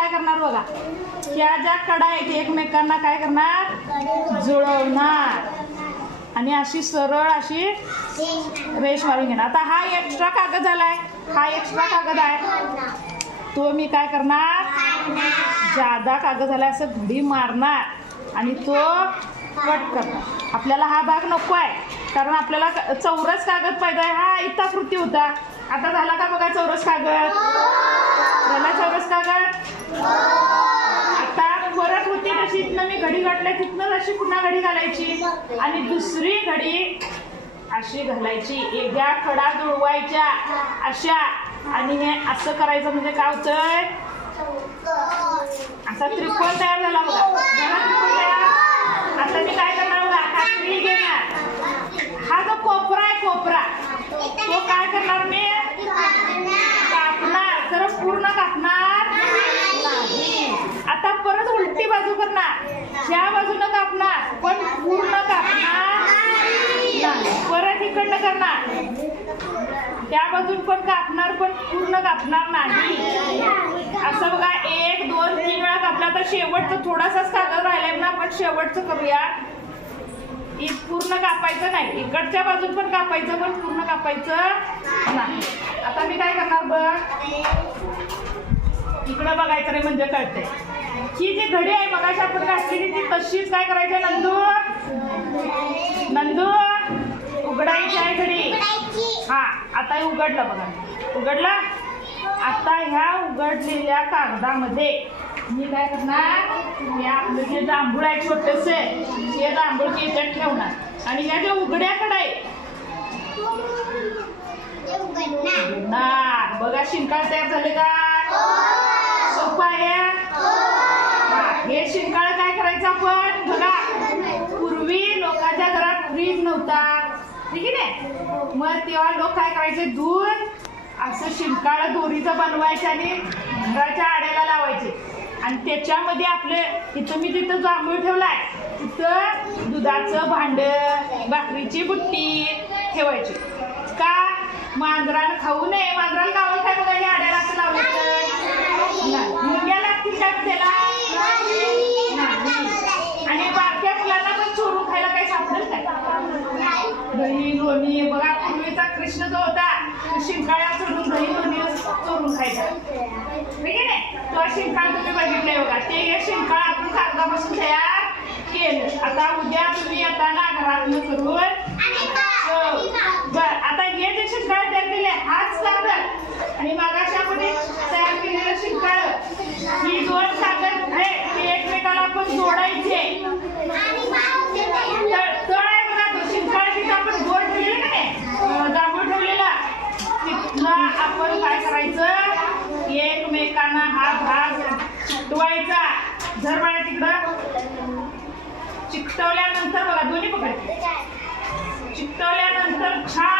काय करणार बघा? ह्या ज्या कडा आहेत एकमेकांना काय करणार? जुळवणार. आणि अशी सरळ अशी रेश मारून घेणार. आता हा एक्स्ट्रा कागद झालाय. हा एक्स्ट्रा कागद आहे. तो मी काय करणार? जादा कागद झालाय असं घडी मारणार. आणि तो कट करणार. आपल्याला हा भाग नको आहे. कारण आपल्याला चौरस कागद पाहिजे हा इतका कृती होता. आता झाला का बघा चौरस कागद? झाला चौरस कागद? आता परत होती तशी इथनं मी घडी घातल्या तिथनं अशी पुन्हा घडी घालायची. आणि दुसरी घडी अशी घालायची एकदा कडा जुळवायच्या अशा. आणि हे असं करायचं म्हणजे काय होतंय? असा त्रिकोण तयार झाला बघा. त्रिकोण तयार? आता मी काय करणार बघा? कात्री घेणार. हा जो कोपरा आहे कोपरा. तो काय करणार मी कापणार तर पूर्ण कापणार नाही आता परत उलटी बाजू करणार. ह्या बाजूनं कापणार पण पूर्ण कापणार परत इकडनं करणार. त्या बाजून पण कापणार पण पूर्ण कापणार नाही. असं बघा एक दोन तीन वेळा कापला तर शेवटचं थोडासाच कागद राहिलाय ना आपण शेवटचं करूया. पूर्ण कापायचं नाही. इकडच्या बाजून पण कापायचं पण पूर्ण कापायचं नाही. आता मी काय करणार बघ? इकडं बघायचं रे म्हणजे कळतंय. ही जी घडी आहे मगाशी आपण घातलेली ती तशीच काय करायची नंदू? नंदू? उघडायची आहे घडी. हा आता हे उघडलं बघा. उघडलं? आता ह्या उघडलेल्या कागदामध्ये मी काय करणार? हे आपलं जे जांभूळ आहे छोटसे हे जांभूळची याच्यात ठेवणार. आणि ह्या ज्या उघड्या कडाई उघडणार. बघा शिंकाळ तयार झाले का? सोपं आहे? हे शिंकाळ काय करायचं आपण? बघा. पूर्वी लोकांच्या घरात फ्रीज नव्हता. ठीक आहे ना मग तेव्हा लोक काय करायचे? दूध असं शिंकाळ दोरीचं बनवायचं आणि घराच्या आड्याला लावायचे. आणि त्याच्यामध्ये आपले इथं मी तिथं जांभूळ ठेवलाय तिथं दुधाचं भांड भाकरीची बुट्टी ठेवायची. का? मांजरानं खाऊ नये. मांजराला गावात काय बघा हे आड्याला असं लावलं तर नाही. मुंग्या लागतील का त्याला नाही. आणि बारक्या मुलांना पण चोरून खायला काही सापडेल काय दही लोणी बघा पूर्वीचा कृष्ण जो होता तो शिंकाळ्या चोरून दही लोणी चोरून खायचा. ठीक आहे ना तो शिंकाळ तुम्ही बघितलंय बघा. ते हे शिंकाळ आपण कागदापासून तयार केलं. आता उद्या तुम्ही येताना घरातनं करून बर आता हे जे शिंकाळ तयार केले हाच कागद आणि मागाशी आपण तयार केलेलं शिंकाळ ही दोन कागद एकमेकाला आपण जोडायचे तळ तळ आहे बघा तो शिंकाळ तिथं आपण गोल ठेवलेलं का नाही जांभूळ ठेवलेला मग आपण काय करायचं? एकमेकांना हा भाग चिकटवायचा जर बाळा तिकडं चिकटवल्यानंतर बघा दोन्ही पकडायचे चिकटवल्यानंतर छान